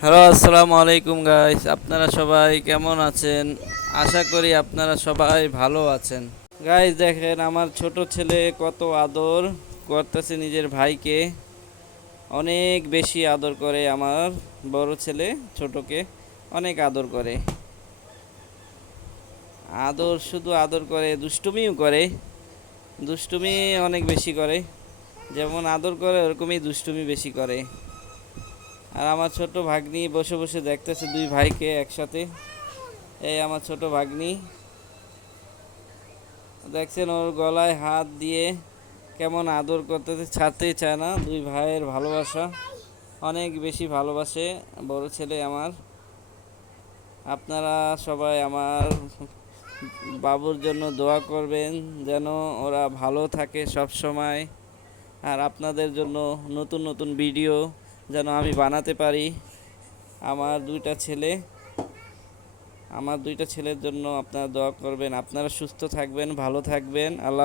Hello, আসসালামু আলাইকুম guys. আপনারা সবাই কেমন আছেন? আশা করি আপনারা সবাই ভালো আছেন। গাইস দেখেন, আমার ছোট ছেলে কত আদর করতেছে নিজের ভাইকে। অনেক বেশি আদর করে আমার বড় ছেলে ছোটকে অনেক আদর করে। আদর শুধু আদর করে, দুষ্টুমিও করে। দুষ্টুমি অনেক বেশি করে। যেমন আদর করে ওরকমই দুষ্টুমি বেশি করে। আর আমার ছোট ভাগ্নি বসে বসে দেখতেছে দুই ভাইকে একসাথে। এই আমার ছোট ভাগ্নি, দেখছেন ওর গলায় হাত দিয়ে কেমন আদর করতেছে, ছাড়তেই চায় না। দুই ভাইয়ের ভালোবাসা অনেক বেশি ভালোবাসে বড় ছেলে আমার। আপনারা সবাই আমার বাবুর জন্য দোয়া করবেন, যেন ওরা ভালো থাকে সব সময়। আর আপনাদের জন্য নতুন নতুন ভিডিও যেন আমি বানাতে পারি। আমার দুইটা ছেলে আমার দুইটা ছেলের জন্য আপনারা দোয়া করবেন। আপনারা সুস্থ থাকবেন, ভালো থাকবেন। আল্লাহ।